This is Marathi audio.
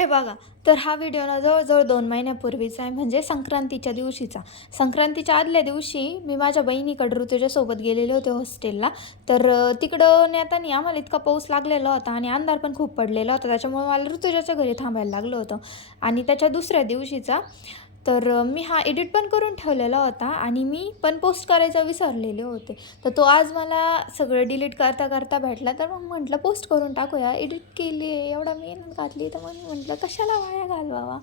हे बघा, तर हा व्हिडिओ ना जवळ-जवळ 2 महिन्यापूर्वीचा आहे, म्हणजे संक्रांतीच्या दिवशीचा. संक्रांतीच्या आदल्या दिवशी मी माझ्या बहिणीकडे ऋतुजासोबत गेलेले होते हॉस्टेलला. तर तिकडं नेताना आम्हाला इतका पाऊस लागलेला होता आणि अंधार पण खूप पडलेला होता. त्याच्यामुळे मला ऋतुजाच्या घरी थांबायला लागलं होतं. आणि त्याच्या दुसऱ्या दिवशीचा तर मी हा एडिट पण करून ठेवलेला होता आणि मी पण पोस्ट करायचा विसरलेले होते. तर तो आज मला सगळं डिलीट करता भेटला. तर मग म्हटलं पोस्ट करून टाकूया. एडिट केली आहे, एवढा मेहनत घातली, तर मग म्हटलं कशाला वाया घालवावा.